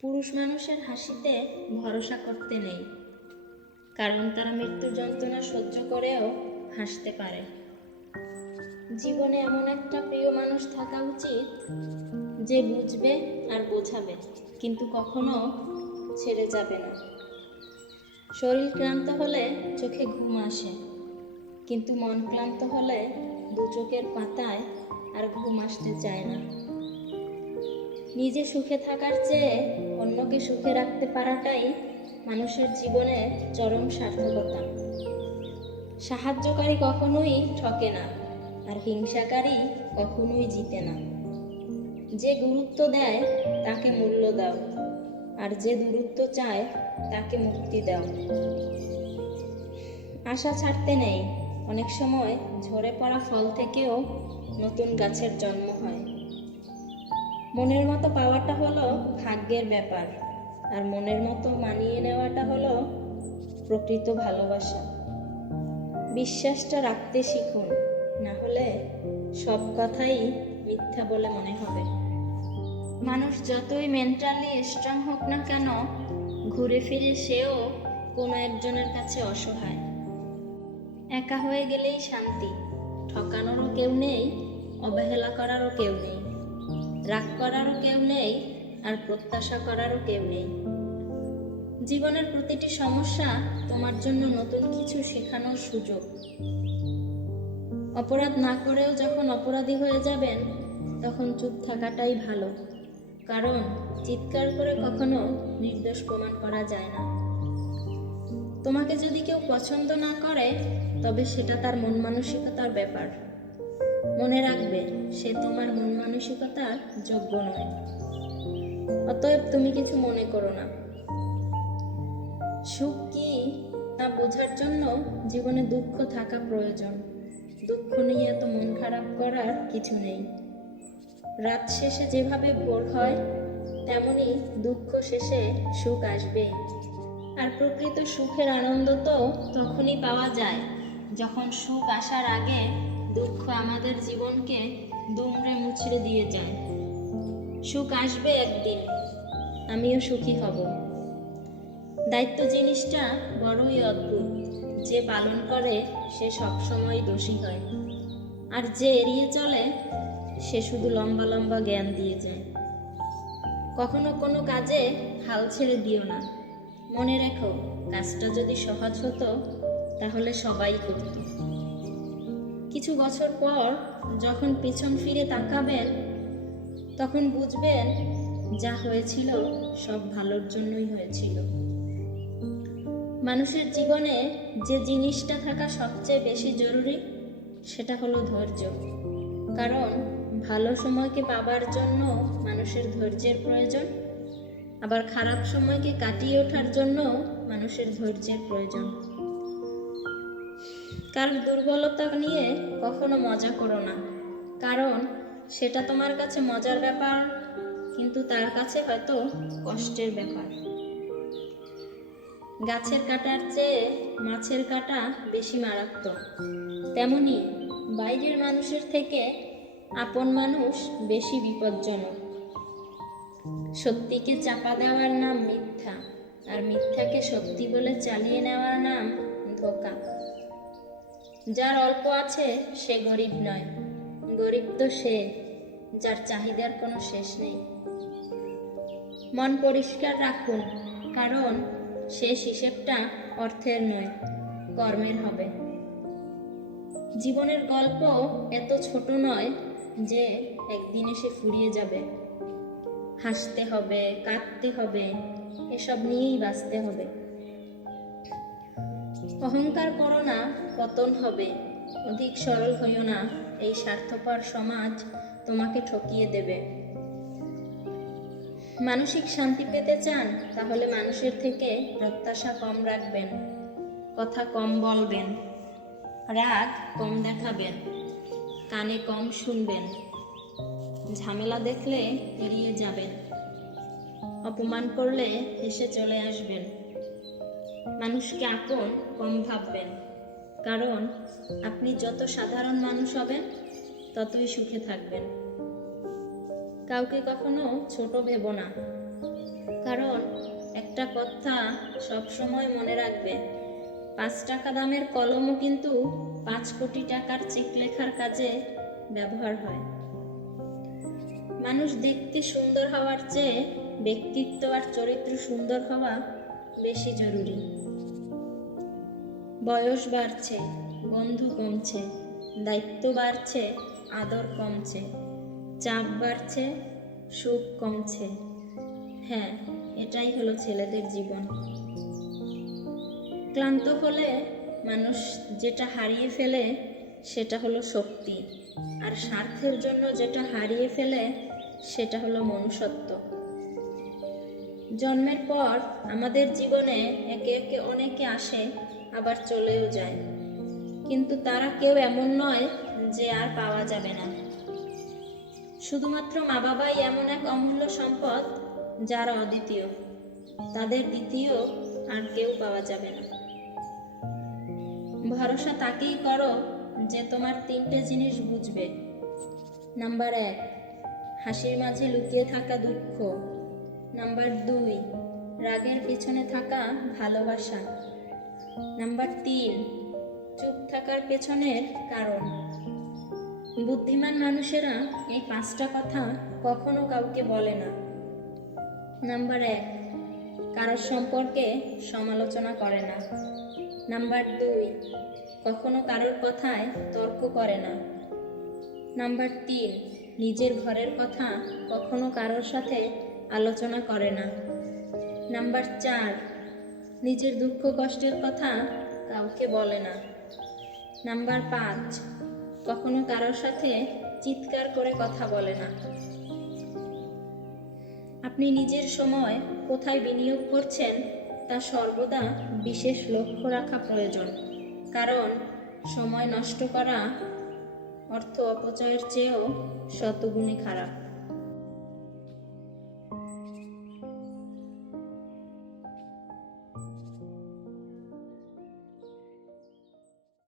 পুরুষ মানুষের হাসিতে ভরসা করতে নেই, কারণ তারা মৃত্যুর যন্ত্রণা সহ্য করেও হাসতে পারে। জীবনে এমন একটা প্রিয় মানুষ থাকা উচিত যে বুঝবে আর বোঝাবে, কিন্তু কখনো ছেড়ে যাবে না। শরীর ক্লান্ত হলে চোখে ঘুম আসে, কিন্তু মন ক্লান্ত হলে দু চোখের পাতায় আর ঘুম আসতে চায় না। নিজে সুখে থাকার চেয়ে অন্যকে সুখে রাখতে পারাটাই মানুষের জীবনের চরম সার্থকতা। সাহায্যকারী কখনোই ঠকে না, আর হিংসাকারী কখনোই জিতে না। যে গুরুত্ব দেয় তাকে মূল্য দাও, আর যে দূরত্ব চায় তাকে মুক্তি দাও। আশা ছাড়তে নেই, অনেক সময় ঝরে পড়া ফল থেকেও নতুন গাছের জন্ম হয়। মনের মতো পাওয়াটা হলো ভাগ্যের ব্যাপার, আর মনের মতো মানিয়ে নেওয়াটা হলো প্রকৃত ভালোবাসা। বিশ্বাসটা রাখতে শিখুন, না হলে সব কথাই মিথ্যা বলে মনে হবে। মানুষ যতই মেন্টালি স্ট্রং হোক না কেন, ঘুরে ফিরে সেও কোনো একজনের কাছে অসহায়। একা হয়ে গেলেই শান্তি, ঠকানোরও কেউ নেই, অবহেলা করারও কেউ নেই, রাগ করারও কেউ নেই, আর প্রত্যাশা করারও কেউ নেই। জীবনের প্রতিটি সমস্যা তোমার জন্য নতুন কিছু শেখানোর সুযোগ। অপরাধ না করেও যখন অপরাধী হয়ে যাবেন, তখন চুপ থাকাটাই ভালো, কারণ চিৎকার করে কখনো নির্দোষ প্রমাণ করা যায় না। তোমাকে যদি কেউ পছন্দ না করে, তবে সেটা তার মন মানসিকতার ব্যাপার। মনে রাখবে, সে তোমার মন মানসিকতার যোগ্য নয়। অতএব তুমি কিছু মনে করো না। সুখ কি তা বোঝার জন্য জীবনে দুঃখ থাকা প্রয়োজন। দুঃখ নিয়ে এত মন খারাপ করার কিছু নেই। রাত শেষে যেভাবে ভোর হয়, তেমনি দুঃখ শেষে সুখ আসবেই। আর প্রকৃত সুখের আনন্দ তো তখনই পাওয়া যায় যখন সুখ আসার আগে দুঃখ আমাদের জীবনকে দুমড়ে মুচড়ে দিয়ে যায়। সুখ আসবে একদিন, আমিও সুখী হব। দায়িত্ব জিনিসটা বড়ই অদ্ভুত। যে পালন করে সে সবসময় দোষী হয়, আর যে এড়িয়ে চলে সে শুধু লম্বা লম্বা জ্ঞান দিয়ে যায়। কখনো কোনো কাজে হাল ছেড়ে দিও না। মনে রেখো, কাজটা যদি সহজ হতো তাহলে সবাই করত। কিছু বছর পর যখন পিছন ফিরে তাকাবেন, তখন বুঝবেন যা হয়েছিল সব ভালোর জন্যই হয়েছিল। মানুষের জীবনে যে জিনিসটা থাকা সবচেয়ে বেশি জরুরি, সেটা হলো ধৈর্য। কারণ ভালো সময়কে পাবার জন্য মানুষের ধৈর্যের প্রয়োজন, আবার খারাপ সময়কে কাটিয়ে ওঠার জন্য মানুষের ধৈর্যের প্রয়োজন। কারণ দুর্বলতা নিয়ে কখনো মজা করো না, কারণ সেটা তোমার কাছে মজার ব্যাপার, কিন্তু তার কাছে হয়তো কষ্টের ব্যাপার। গাছের কাঁটার চেয়ে মাছের কাঁটা বেশি মারাত্মক, তেমনি বাইরের মানুষের থেকে আপন মানুষ বেশি বিপজ্জনক। সত্যিকে চাপা দেওয়ার নাম মিথ্যা, আর মিথ্যাকে সত্যি বলে চালিয়ে নেওয়ার নাম ধোঁকা। যার অল্প আছে সে গরিব নয়, গরিব তো সে যার চাহিদার কোনো শেষ নেই। মন পরিষ্কার রাখুন, কারণ শেষ হিসেবটা অর্থের নয়, কর্মের হবে। জীবনের গল্প এত ছোট নয় যে একদিন এসে ফুরিয়ে যাবে। হাসতে হবে, কাঁদতে হবে, এসব নিয়েই বাঁচতে হবে। অহংকার করো না, পতন হবে। অধিক সরল হইও না, এই স্বার্থপর সমাজ তোমাকে ঠকিয়ে দেবে। মানসিক শান্তি পেতে চান, তাহলে মানুষের থেকে প্রত্যাশা কম রাখবেন, কথা কম বলবেন, রাগ কম দেখাবেন, কানে কম শুনবেন, ঝামেলা দেখলে এড়িয়ে যাবেন, অপমান করলে হেসে চলে আসবেন। মানুষকে আপন কম ভাববেন, কারণ আপনি যত সাধারণ মানুষ হবেন ততই সুখে থাকবেন। কাউকে কখনো ছোট ভেবো না, কারণ একটা কথা সবসময় মনে রাখবে, 5 টাকা দামের কলমও কিন্তু 5 কোটি টাকার চেক লেখার কাজে ব্যবহার হয়। মানুষ দেখতে সুন্দর হওয়ার চেয়ে ব্যক্তিত্ব আর চরিত্র সুন্দর হওয়া বেশি জরুরি। বয়স বাড়ছে, বন্ধু কমছে, দায়িত্ব বাড়ছে, আদর কমছে, চাপ বাড়ছে, সুখ কমছে। হ্যাঁ, এটাই হলো ছেলেদের জীবন। ক্লান্ত হলে মানুষ যেটা হারিয়ে ফেলে সেটা হলো শক্তি, আর স্বার্থের জন্য যেটা হারিয়ে ফেলে সেটা হলো মনুষ্যত্ব। জন্মের পর আমাদের জীবনে একে একে অনেকে আসে, আবার চলেও যায়, কিন্তু তারা কেউ এমন নয় যে আর পাওয়া যাবে না। শুধুমাত্র মা বাবাই এমন এক অমূল্য সম্পদ যারা অদ্বিতীয়, তাদের দ্বিতীয় আর কেউ পাওয়া যাবে না। ভরসা তাকেই করো যে তোমার 3টে জিনিস বুঝবে। নাম্বার 1, হাসির মাঝে লুকিয়ে থাকা দুঃখ। নাম্বার 2, রাগের পিছনে থাকা ভালোবাসা। নাম্বার 3, চুপ থাকার পেছনের কারণ। বুদ্ধিমান মানুষেরা এই 5টা কথা কখনো কাউকে বলে না। নাম্বার 1, কারোর সম্পর্কে সমালোচনা করে না। নাম্বার 2, কখনো কারোর কথায় তর্ক করে না। নাম্বার 3, নিজের ঘরের কথা কখনো কারোর সাথে আলোচনা করে না। নাম্বার 4, নিজের দুঃখ কষ্টের কথা কাউকে বলে না। নাম্বার 5, কখনো কারোর সাথে চিৎকার করে কথা বলে না। আপনি নিজের সময় কোথায় বিনিয়োগ করছেন তা সর্বদা বিশেষ লক্ষ্য রাখা প্রয়োজন, কারণ সময় নষ্ট করা অর্থ অপচয়ের চেয়েও শতগুণে খারাপ।